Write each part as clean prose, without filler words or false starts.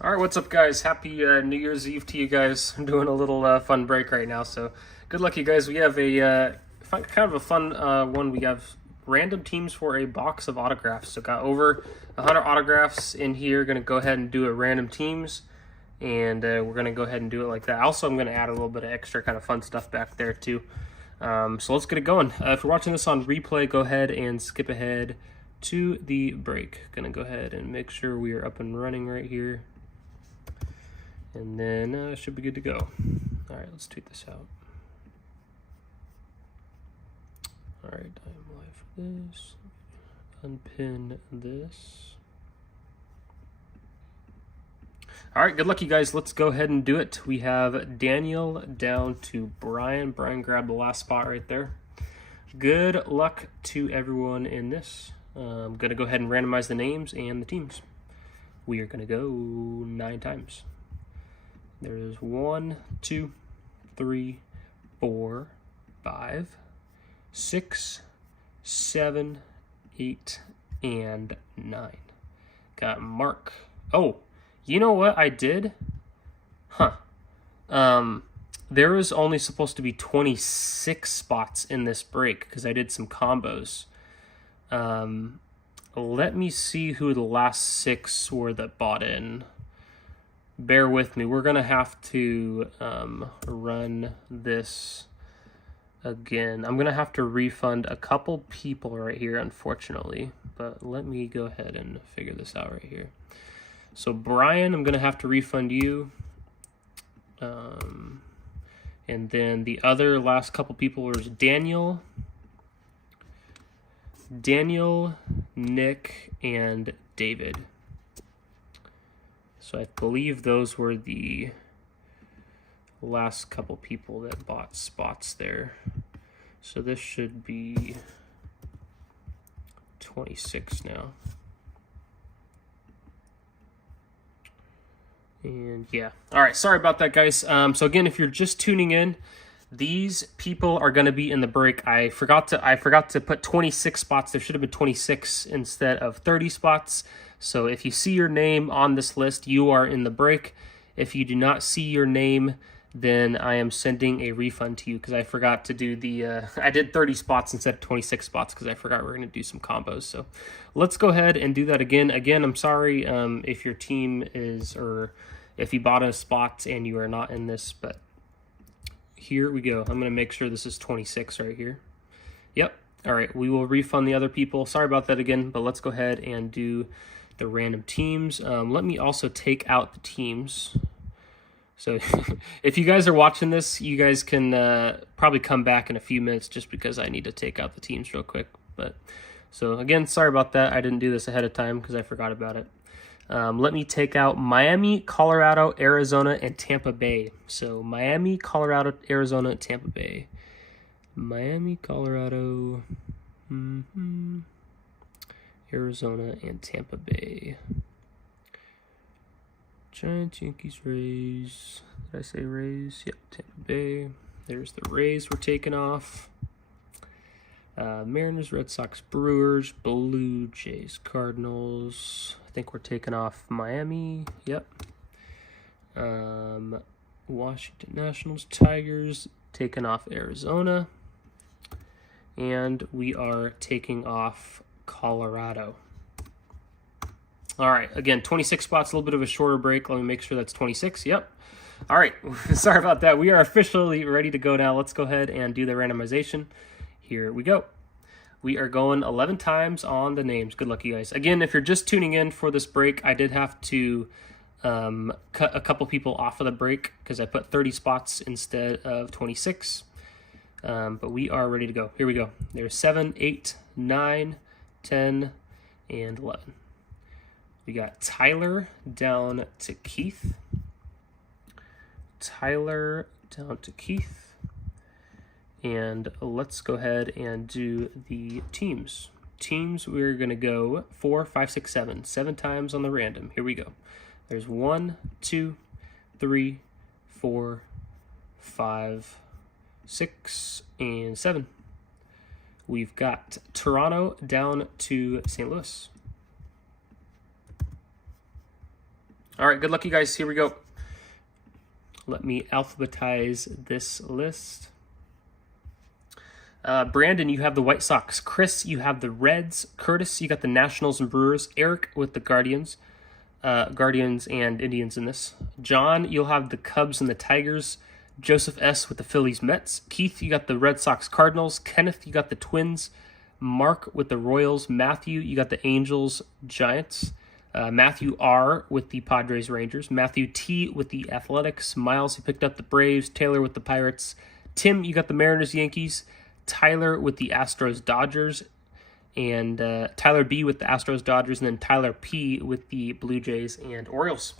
All right, what's up, guys? Happy New Year's Eve to you guys. I'm doing a little fun break right now, so good luck, you guys. We have a kind of a fun one. We have random teams for a box of autographs. So got over 100 autographs in here. Going to go ahead and do a random teams, and we're going to go ahead and do it like that. Also, I'm going to add a little bit of extra kind of fun stuff back there too. So let's get it going. If you're watching this on replay, go ahead and skip ahead to the break. Going to go ahead and make sure we are up and running right here. And then should be good to go. All right, let's tweet this out. All right, I am live for this. Unpin this. All right, good luck, you guys. Let's go ahead and do it. We have Daniel down to Brian. Brian grabbed the last spot right there. Good luck to everyone in this. I'm going to go ahead and randomize the names and the teams. We are going to go 9 times. There's 1, 2, 3, 4, 5, 6, 7, 8, and 9. Got Mark. Oh, you know what I did? There was only supposed to be 26 spots in this break because I did some combos. Let me see who the last 6 were that bought in. Bear with me. We're going to have to run this again. I'm going to have to refund a couple people right here, unfortunately. But let me go ahead and figure this out right here. So, Brian, I'm going to have to refund you. And then the other last couple people was Daniel, Nick, and David. So I believe those were the last couple people that bought spots there. So this should be 26 now. And yeah. All right, sorry about that, guys. So again, if you're just tuning in, these people are going to be in the break. I forgot to put 26 spots. There should have been 26 instead of 30 spots. So if you see your name on this list, you are in the break. If you do not see your name, then I am sending a refund to you because I forgot to do the, I did 30 spots instead of 26 spots because I forgot we were going to do some combos. So let's go ahead and do that again. Again, I'm sorry if your team is, or if you bought a spot and you are not in this, but here we go. I'm going to make sure this is 26 right here. Yep. All right. We will refund the other people. Sorry about that again, but let's go ahead and do the random teams. Let me also take out the teams. So if you guys are watching this, you guys can probably come back in a few minutes just because I need to take out the teams real quick. But so again, sorry about that. I didn't do this ahead of time because I forgot about it. Let me take out Miami, Colorado, Arizona, and Tampa Bay. So Miami, Colorado, Arizona, Tampa Bay. Miami, Colorado, Arizona, and Tampa Bay. Giants, Yankees, Rays. Did I say Rays? Yep, Tampa Bay. There's the Rays we're taking off. Mariners, Red Sox, Brewers, Blue Jays, Cardinals. I think we're taking off Miami. Yep. Washington Nationals, Tigers, taking off Arizona. And we are taking off Colorado. All right, again, 26 spots, a little bit of a shorter break. Let me make sure that's 26. Yep. All right, sorry about that. We are officially ready to go now. Let's go ahead and do the randomization. Here we go. We are going 11 times on the names. Good luck, you guys. Again, if you're just tuning in for this break, I did have to cut a couple people off of the break because I put 30 spots instead of 26. But we are ready to go. Here we go. There's 7, 8, 9, 10, and 11. We got Tyler down to Keith. Tyler down to Keith. And let's go ahead and do the teams. Teams, we're going to go 4, 5, 6, 7. 7 times on the random. Here we go. There's 1, 2, 3, 4, 5, 6, and 7. We've got Toronto down to St. Louis. All right, good luck, you guys. Here we go. Let me alphabetize this list. Brandon, you have the White Sox. Chris, you have the Reds. Curtis, you got the Nationals and Brewers. Eric with the Guardians. Guardians and Indians in this. John, you'll have the Cubs and the Tigers. Joseph S. with the Phillies Mets. Keith, you got the Red Sox Cardinals. Kenneth, you got the Twins. Mark with the Royals. Matthew, you got the Angels Giants. Matthew R. with the Padres Rangers. Matthew T. with the Athletics. Miles, you picked up the Braves. Taylor with the Pirates. Tim, you got the Mariners Yankees. Tyler with the Astros Dodgers. And Tyler B with the Astros Dodgers. And then Tyler P with the Blue Jays and Orioles.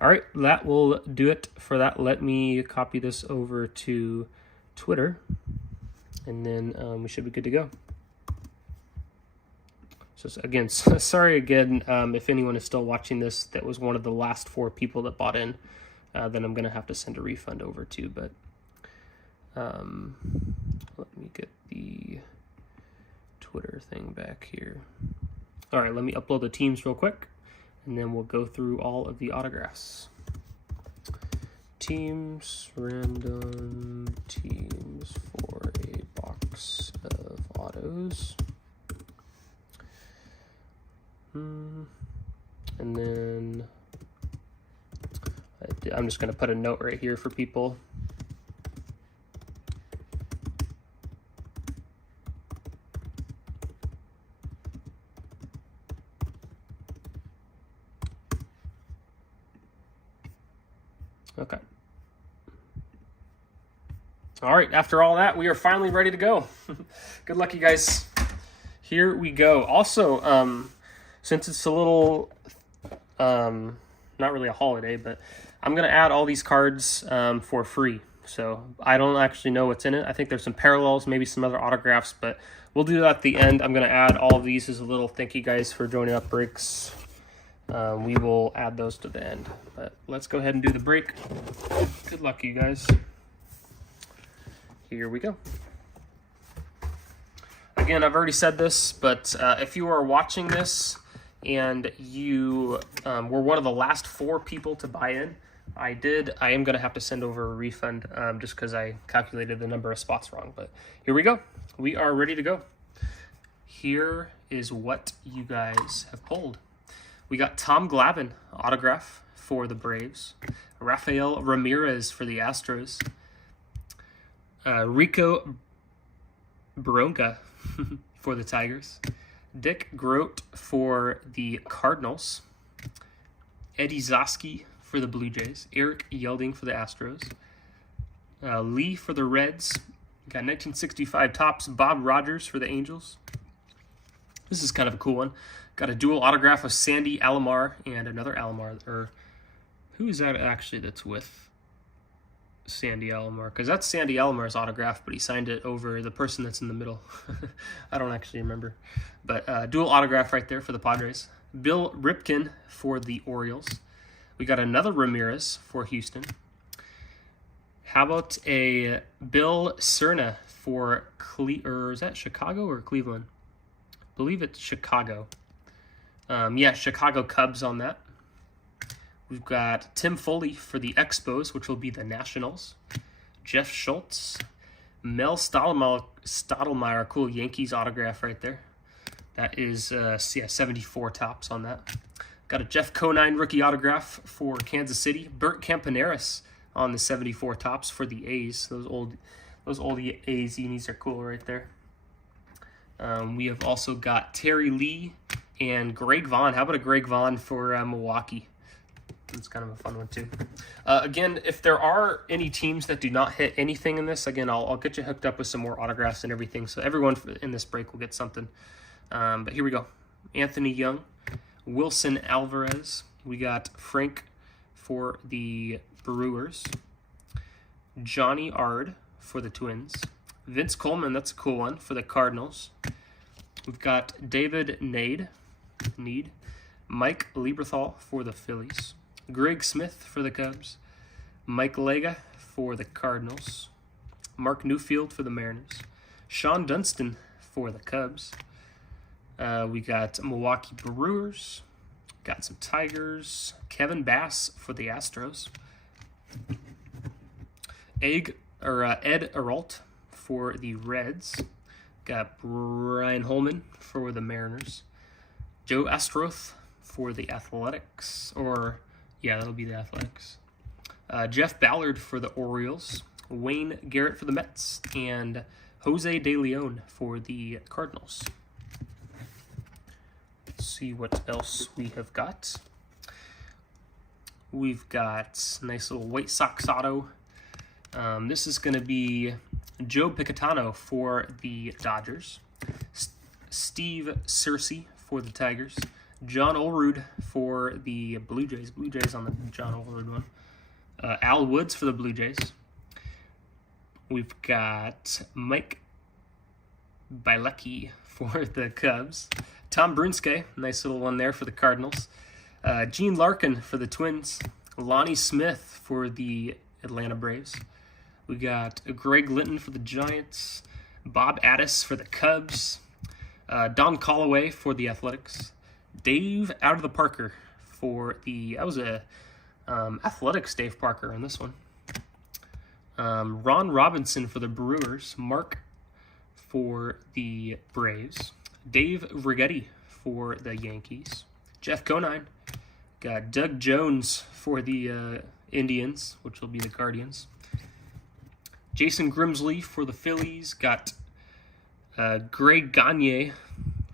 All right, that will do it for that. Let me copy this over to Twitter. And then we should be good to go. So again, sorry again if anyone is still watching this that was one of the last 4 people that bought in, then I'm going to have to send a refund over to. But let me get the Twitter thing back here. All right, let me upload the teams real quick, and then we'll go through all of the autographs. Teams, random teams for a box of autos. And then I'm just going to put a note right here for people. Okay. All right, after all that, we are finally ready to go. Good luck, you guys. Here we go. Also, since it's a little, not really a holiday, but I'm going to add all these cards for free. So I don't actually know what's in it. I think there's some parallels, maybe some other autographs, but we'll do that at the end. I'm going to add all of these as a little thank you guys for joining up breaks. We will add those to the end. But let's go ahead and do the break. Good luck, you guys. Here we go. Again, I've already said this, but if you are watching this and you were one of the last 4 people to buy in, I am going to have to send over a refund just because I calculated the number of spots wrong. But here we go. We are ready to go. Here is what you guys have pulled. We got Tom Glavine autograph for the Braves. Rafael Ramirez for the Astros. Rico Bronca for the Tigers. Dick Groat for the Cardinals. Eddie Zosky for the Blue Jays. Eric Yelding for the Astros. Lee for the Reds. Got 1965 tops. Bob Rogers for the Angels. This is kind of a cool one. Got a dual autograph of Sandy Alomar and another Alomar. Or who is that actually that's with Sandy Alomar? Because that's Sandy Alomar's autograph, but he signed it over the person that's in the middle. I don't actually remember. But dual autograph right there for the Padres. Bill Ripken for the Orioles. We got another Ramirez for Houston. How about a Bill Cerna for or is that Chicago or Cleveland? I believe it's Chicago. Yeah, Chicago Cubs on that. We've got Tim Foley for the Expos, which will be the Nationals. Jeff Schultz. Mel Stottlemyre, cool Yankees autograph right there. That is 74 tops on that. Got a Jeff Conine rookie autograph for Kansas City. Bert Campaneris on the 74 tops for the A's. Those old A's unis are cool right there. We have also got Terry Lee and Greg Vaughn. How about a Greg Vaughn for Milwaukee? It's kind of a fun one too. Again, if there are any teams that do not hit anything in this, again, I'll get you hooked up with some more autographs and everything. So everyone in this break will get something. But here we go. Anthony Young, Wilson Alvarez. We got Frank for the Brewers. Johnny Ard for the Twins. Vince Coleman, that's a cool one, for the Cardinals. We've got David Need. Mike Lieberthal for the Phillies. Greg Smith for the Cubs. Mike Lega for the Cardinals. Mark Newfield for the Mariners. Sean Dunston for the Cubs. We got Milwaukee Brewers. Got some Tigers. Kevin Bass for the Astros. Ed Aralt for the Reds. Got Brian Holman for the Mariners. Joe Astroth for the Athletics. That'll be the Athletics. Jeff Ballard for the Orioles. Wayne Garrett for the Mets. And Jose De Leon for the Cardinals. Let's see what else we have got. We've got a nice little White Sox auto. This is going to be Joe Picatano for the Dodgers. Steve Searcy for the Tigers. John Olerud for the Blue Jays. Blue Jays on the John Olerud one. Al Woods for the Blue Jays. We've got Mike Bielecki for the Cubs. Tom Brunske, nice little one there for the Cardinals. Gene Larkin for the Twins. Lonnie Smith for the Atlanta Braves. We got Greg Linton for the Giants. Bob Addis for the Cubs. Don Callaway for the Athletics. Dave Out of the Parker for the... That was a Athletics Dave Parker on this one. Ron Robinson for the Brewers. Mark for the Braves. Dave Righetti for the Yankees. Jeff Conine. Got Doug Jones for the Indians, which will be the Guardians. Jason Grimsley for the Phillies. Got Greg Gagne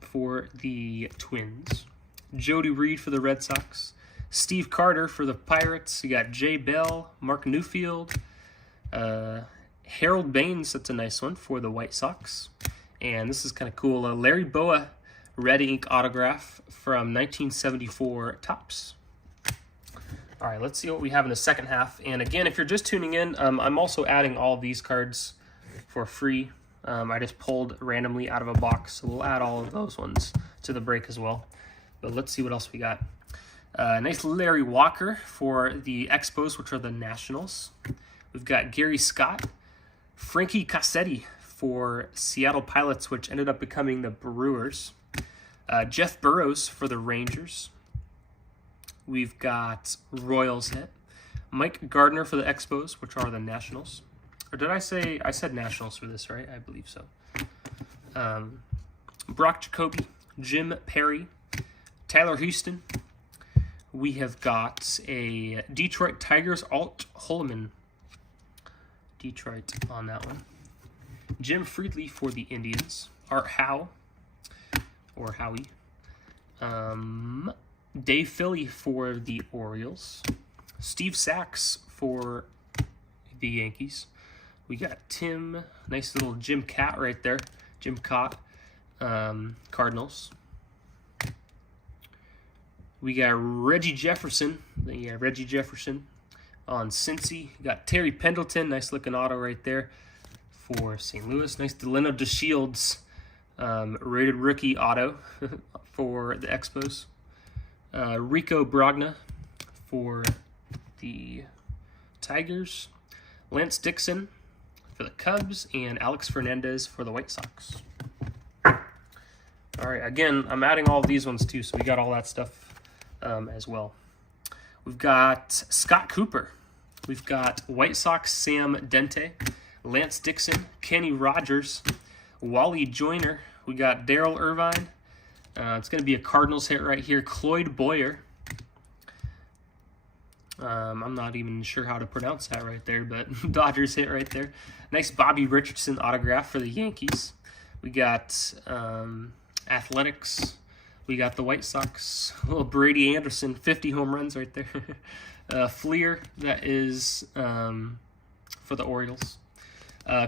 for the Twins. Jody Reed for the Red Sox. Steve Carter for the Pirates. You got Jay Bell, Mark Newfield, Harold Baines, that's a nice one, for the White Sox. And this is kind of cool. Larry Boa red ink autograph from 1974 Topps. All right, let's see what we have in the second half. And again, if you're just tuning in, I'm also adding all of these cards for free. I just pulled randomly out of a box, so we'll add all of those ones to the break as well. But let's see what else we got. Nice Larry Walker for the Expos, which are the Nationals. We've got Gary Scott. Frankie Cassetti for Seattle Pilots, which ended up becoming the Brewers. Jeff Burrows for the Rangers. We've got Royals hit. Mike Gardner for the Expos, which are the Nationals. Or did I said Nationals for this, right? I believe so. Brock Jacoby, Jim Perry, Tyler Houston. We have got a Detroit Tigers Alt Holman. Detroit on that one. Jim Friedley for the Indians. Art Howe, or Howie. Dave Philly for the Orioles. Steve Sachs for the Yankees. We got Tim, nice little Jim Cat right there. Jim Cott, Cardinals. We got Reggie Jefferson. Yeah, Reggie Jefferson on Cincy. We got Terry Pendleton, nice looking auto right there for St. Louis. Nice Delano DeShields, rated rookie auto for the Expos. Rico Brogna for the Tigers. Lance Dixon for the Cubs, and Alex Fernandez for the White Sox. All right, again, I'm adding all of these ones too, so we got all that stuff as well. We've got Scott Cooper. We've got White Sox Sam Dente, Lance Dixon, Kenny Rogers, Wally Joyner. We got Daryl Irvine. It's going to be a Cardinals hit right here. Cloyd Boyer. I'm not even sure how to pronounce that right there, but Dodgers hit right there. Nice Bobby Richardson autograph for the Yankees. We got Athletics. We got the White Sox. Little Brady Anderson, 50 home runs right there. Fleer, that is for the Orioles.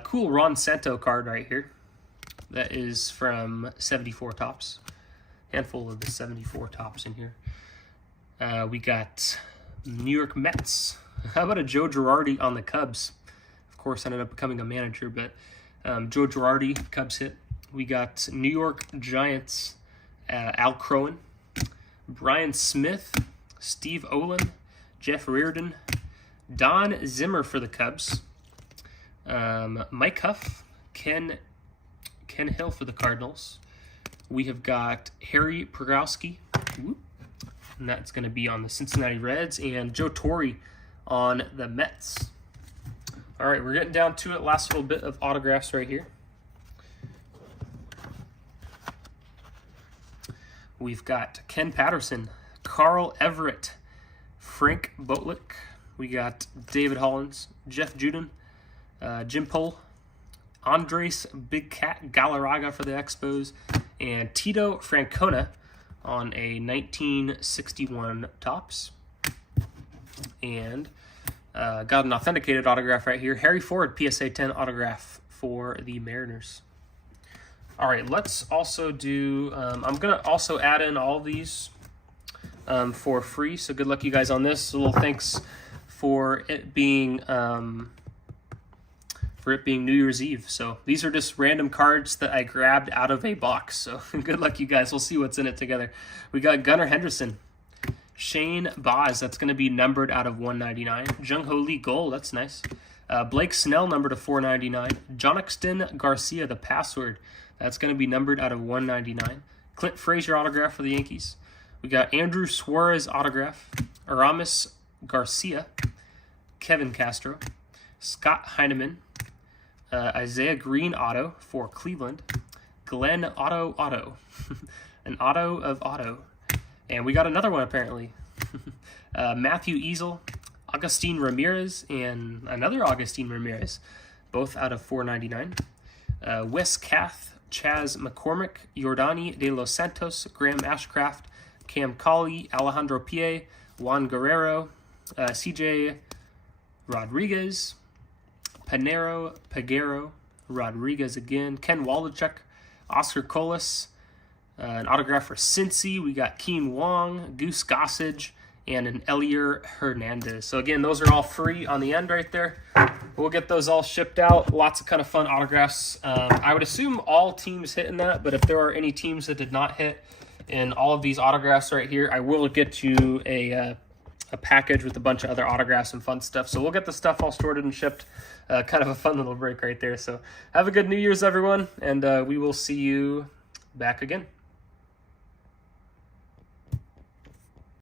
Cool Ron Santo card right here. That is from 74 Topps. Handful of the 74 Topps in here. We got New York Mets. How about a Joe Girardi on the Cubs? Of course, ended up becoming a manager, but Joe Girardi, Cubs hit. We got New York Giants, Al Crowan, Brian Smith, Steve Olin, Jeff Reardon, Don Zimmer for the Cubs, Mike Huff, Ken Hill for the Cardinals. We have got Harry Progowski and that's going to be on the Cincinnati Reds, and Joe Torre on the Mets. All right, we're getting down to it. Last little bit of autographs right here. We've got Ken Patterson, Carl Everett, Frank Botlick. We got David Hollins, Jeff Juden, Jim Pohl, Andres Big Cat Galarraga for the Expos, and Tito Francona on a 1961 Topps. And got an authenticated autograph right here. Harry Ford, PSA 10 autograph for the Mariners. All right, let's also do, I'm going to also add in all of these for free. So good luck you guys on this. A little thanks for it being New Year's Eve. So these are just random cards that I grabbed out of a box. So good luck you guys. We'll see what's in it together. We got Gunnar Henderson, Shane Baz, that's going to be numbered out of 199. Jung-Ho Lee Gold, that's nice. Blake Snell, numbered to 499. Jonathan Garcia, the password, that's going to be numbered out of 199. Clint Frazier autograph for the Yankees. We got Andrew Suarez autograph. Aramis Garcia. Kevin Castro. Scott Heineman. Isaiah Green auto for Cleveland. Glenn Auto. An auto of auto. And we got another one apparently. Matthew Easel, Agustin Ramirez, and another Agustin Ramirez, both out of 499. Wes Kath, Chaz McCormick, Yordani de los Santos, Graham Ashcraft, Cam Cauley, Alejandro Pie, Juan Guerrero, CJ Rodriguez, Peguero, Rodriguez again, Ken Waldachuk, Oscar Colas, an autograph for Cincy. We got Keen Wong, Goose Gossage, and an Elier Hernandez. So again, those are all free on the end right there. We'll get those all shipped out. Lots of kind of fun autographs. I would assume all teams hit in that, but if there are any teams that did not hit in all of these autographs right here, I will get you a package with a bunch of other autographs and fun stuff. So we'll get the stuff all sorted and shipped. Kind of a fun little break right there. So have a good New Year's, everyone, and we will see you back again.